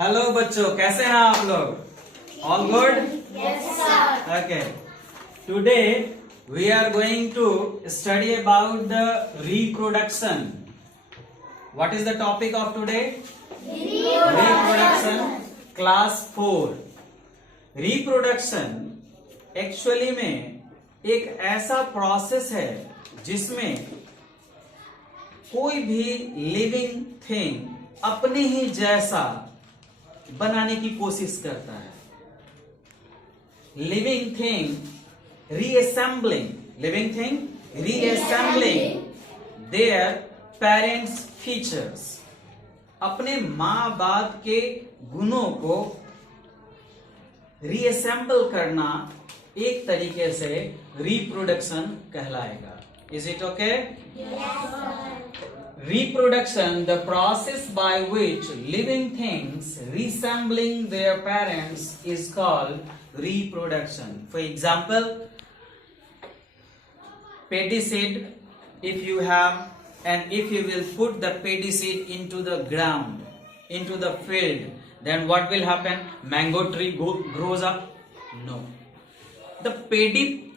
Hello बच्चों, कैसे हैं आप लोग? All good? Yes, sir. Okay. Today we are going to study about the reproduction. What is the topic of today? Reproduction. Class 4. Reproduction actually में एक ऐसा process है जिसमें कोई भी लिविंग थिंग अपने ही जैसा बनाने की कोशिश करता है. Living thing reassembling their parents features. अपने माँ बाप के गुणों को रीअसेंबल करना एक तरीके से रिप्रोडक्शन कहलाएगा. Is it okay? Reproduction, the process by which living things resembling their parents is called reproduction. For example, paddy seed, if you have, and if you will put the paddy seed into the ground, into the field, then what will happen? Mango tree grows up? No. The paddy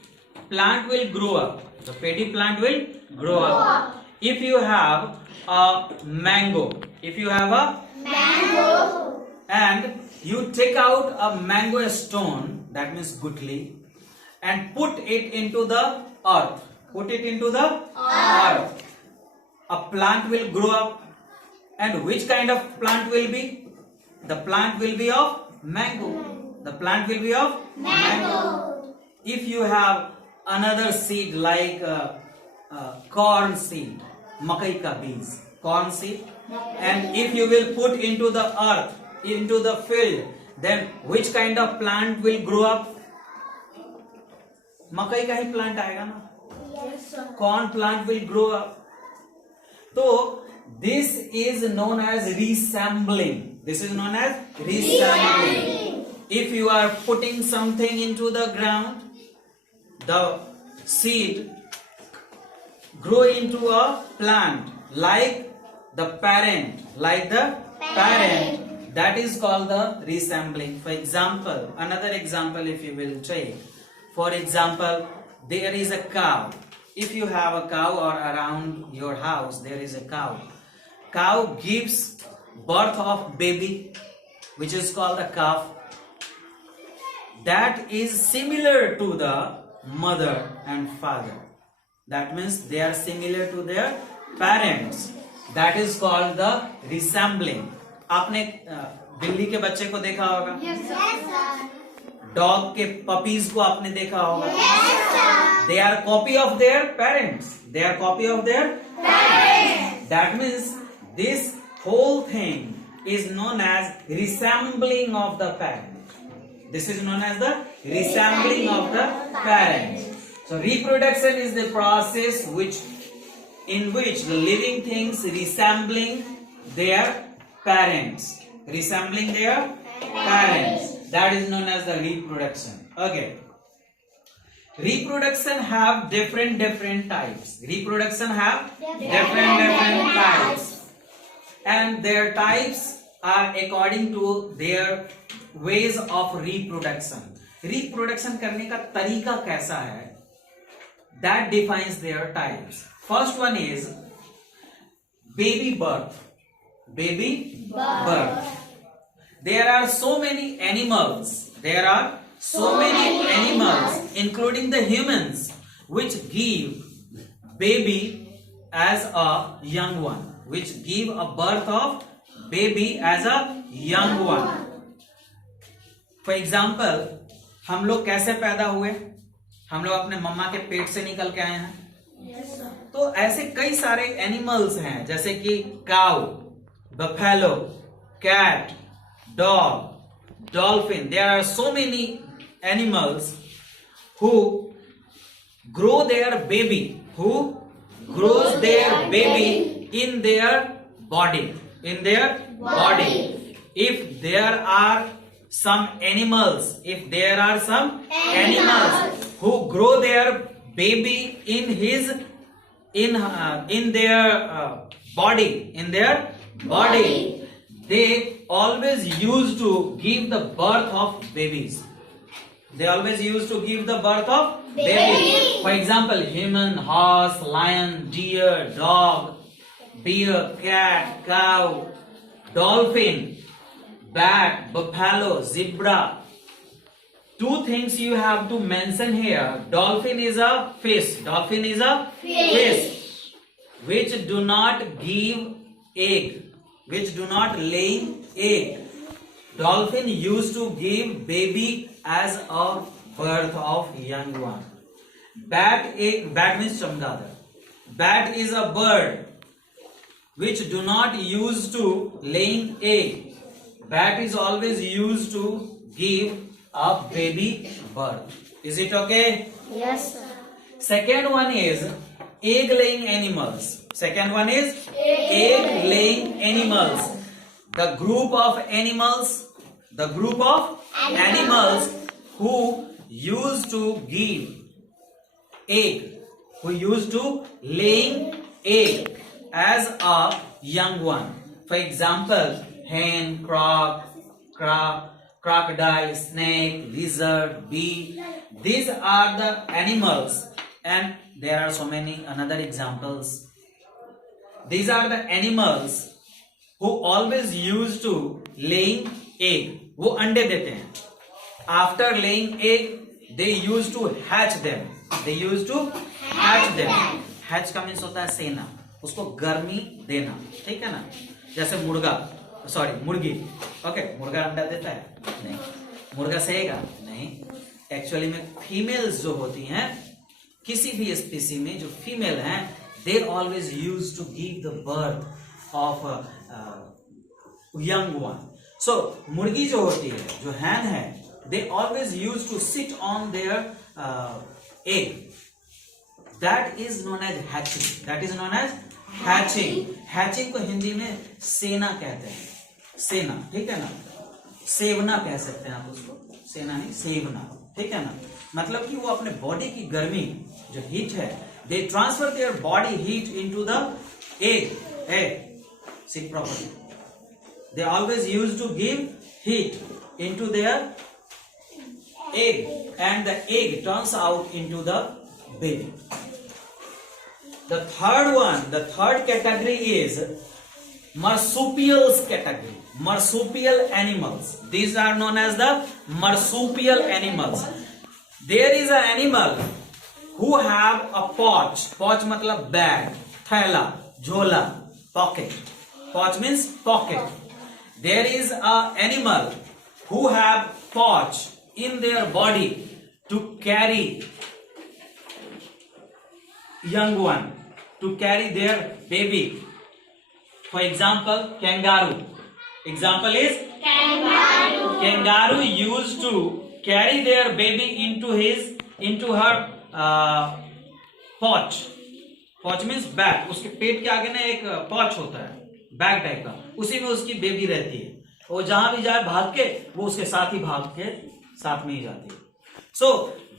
plant will grow up. The paddy plant will grow up. If you have a mango, and you take out a mango stone, that means gutli, and put it into the earth. A plant will grow up. And which kind of plant will be? The plant will be of mango. If you have another seed like corn seed, makai ka beans, corn seed, and if you will put into the earth, into the field, then which kind of plant will grow up? मकई का ही plant आएगा ना. Yes, sir. Corn plant will grow up. तो this is known as resembling. If you are putting something into the ground, the seed grow into a plant like the parent, that is called the resembling. For example, another example if you will take, for example, there is a cow. If you have a cow or around your house there is a cow gives birth of baby which is called a calf, that is similar to the mother and father. That means they are similar to their parents. That is called the resembling. आपने बिल्ली के बच्चे को देखा होगा. Yes, sir. Dog के puppies को आपने देखा होगा. Yes, sir. They are copy of their parents. That means this whole thing is known as resembling of the parent. This is known as the resembling of the parents. So reproduction is the process in which the living things resembling their parents. That is known as the reproduction. Okay. Reproduction have different types. And their types are according to their ways of reproduction. Reproduction करने का तरीका कैसा है? That defines their types. First one is baby birth. There are so many animals, including the humans, which give baby as a young one, which give a birth of baby as a young one. For example, हम लोग कैसे पैदा हुए? हम लोग अपने मम्मा के पेट से निकल के आए हैं. Yes, sir. तो ऐसे कई सारे एनिमल्स हैं जैसे कि cow, buffalo, cat, dog, dolphin. There are so many animals who grow their baby in their body. If there are some animals who grow their baby in their body, they always used to give the birth of babies. They always used to give the birth of babies. For example, human, horse, lion, deer, dog, bear, cat, cow, dolphin, bat, buffalo, zebra. Two things you have to mention here. Dolphin is a fish. Dolphin is a fish which do not give egg, which do not lay egg. Dolphin used to give baby as a birth of young one. Bat means chamgadar. Bat is a bird which do not use to laying egg. Bat is always used to give a baby birth. Is it okay? Yes, sir. Second one is egg laying animals. Second one is egg laying animals. The group of animals who used to give egg, who used to laying egg as a young one. For example, hen, crocodile, snake, lizard, bee. These are the animals, and there are so many another examples. These are the animals who always used to laying egg. वो अंडे देते हैं. After laying egg, they used to hatch them. They used to hatch them. Hatch का means होता है सेना. उसको गर्मी देना. ठीक है ना? जैसे मुर्गी. ओके, मुर्गा अंडा देता है? नहीं. मुर्गा सेगा? नहीं. एक्चुअली में फीमेल्स जो होती हैं किसी भी स्पीसी में जो फीमेल हैं, they always used to give the birth of a young one. So मुर्गी जो होती है, जो hen है, they always used to sit on their egg. That is known as hatching. That is known as hatching. Hatching को हिंदी में सेना कहते हैं. सेना, ठीक है ना? सेवना कह सकते हैं आप उसको. सेना नहीं, सेवना. ठीक है ना? मतलब कि वो अपने बॉडी की गर्मी जो हीट है, they transfer their body heat into the egg. See properly. They always used to give heat into their egg, and the egg turns out into the baby. The third category is marsupials category. Marsupial animals. These are known as the marsupial animals. There is an animal who have a pouch. Pouch मतलब bag, थैला, झोला, pocket. Pouch means pocket. There is an animal who have pouch in their body to carry young one, to carry their baby. For example, kangaroo. Example is kangaroo. Kangaroo used to carry their baby into her pouch. Pouch means bag. उसके पेट के आगे ना एक pouch होता है, bag type का. उसी में उसकी बेबी रहती है. वो जहां भी जाए भाग के, वो उसके साथ ही भाग के साथ में ही जाती है. So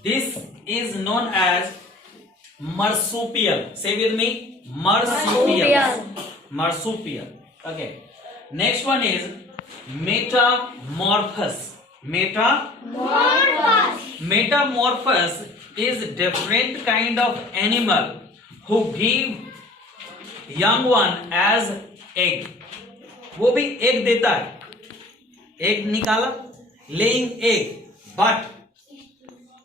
this is known as marsupial. Say with me, marsupial. Marsupial. Okay. Next one is metamorphosis. Metamorphosis is different kind of animal who give young one as egg. वो भी egg देता है. egg निकाला, laying egg, but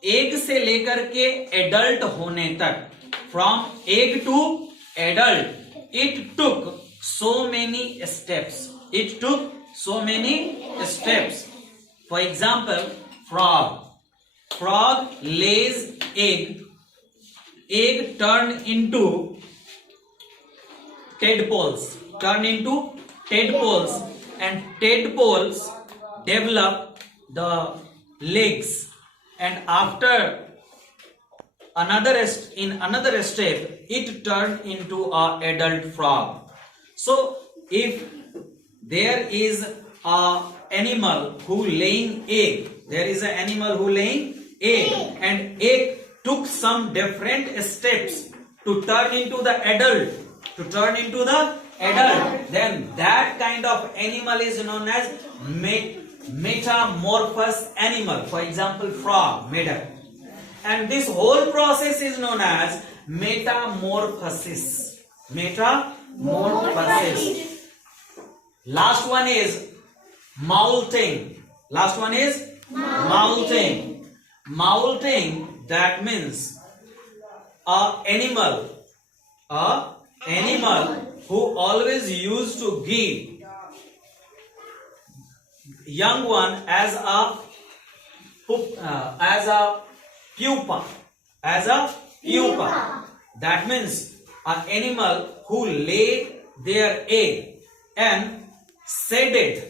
egg से लेकर के adult होने तक, from egg to adult, it took so many steps. It took so many steps. For example, frog. Frog lays egg. Egg turn into tadpoles. Turn into tadpoles, and tadpoles develop the legs, and after in another step it turned into a adult frog. So if there is a animal who laying egg, there is an animal who laying egg, and egg took some different steps to turn into the adult, to turn into the adult, then that kind of animal is known as metamorphous animal. For example, frog, meadow. And this whole process is known as metamorphosis. Metamorphosis. Last one is moulting. Last one is moulting. Moulting, that means a animal who always used to give young one as a pupa. That means an animal who laid their egg and shedded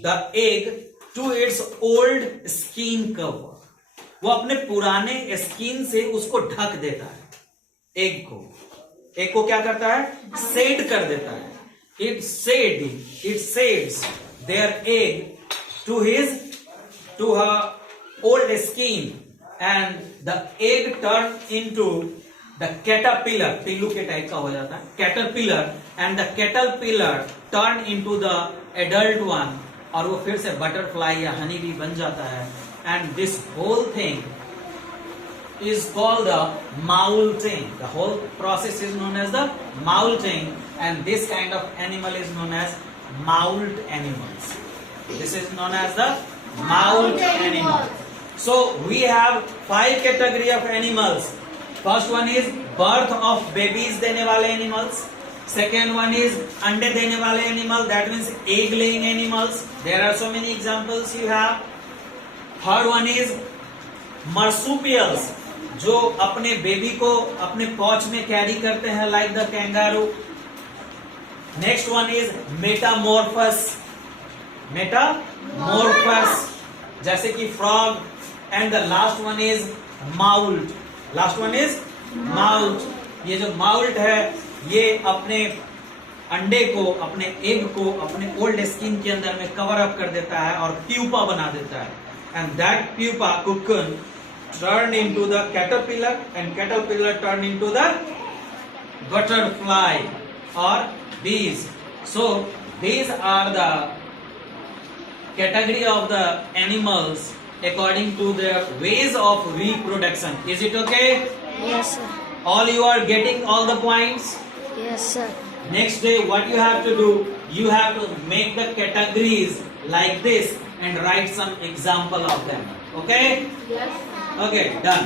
the egg to its old skin cover. वो अपने पुराने skin से उसको ढक देता है egg को क्या करता है? शेड कर देता है. It shades their egg to her old skin, and the egg turn into the caterpillar. पिल्लू के टाइप का हो जाता है caterpillar, and the caterpillar turn into the adult one, और वो फिर से बटरफ्लाई या हनी भी बन जाता है. And this whole thing is called the moulting. The whole process is known as the moulting, and this kind of animal is known as moult animals. This is known as the moult animal. So we have 5 category of animals. First one is birth of babies देने वाले animals. Second one is अंडे देने वाले animal, that means egg laying animals. There are so many examples you have. Third one is marsupials, जो अपने baby को अपने पॉच में कैरी करते हैं, like the kangaroo. Next one is metamorphous, जैसे कि frog. And the last one is moult. ये जो moult है, ये अपने अंडे को, अपने एग को अपने ओल्ड स्किन के अंदर में कवर अप कर देता है और प्यूपा बना देता है. And that pupa cocoon turned into the caterpillar, and caterpillar turned into the butterfly or bees. So these are the category of the animals according to their ways of reproduction. Is it okay? Yes, sir. All you are getting all the points? Yes, sir. Next day what you have to do, you have to make the categories like this and write some example of them. Okay? Yes. Okay, done.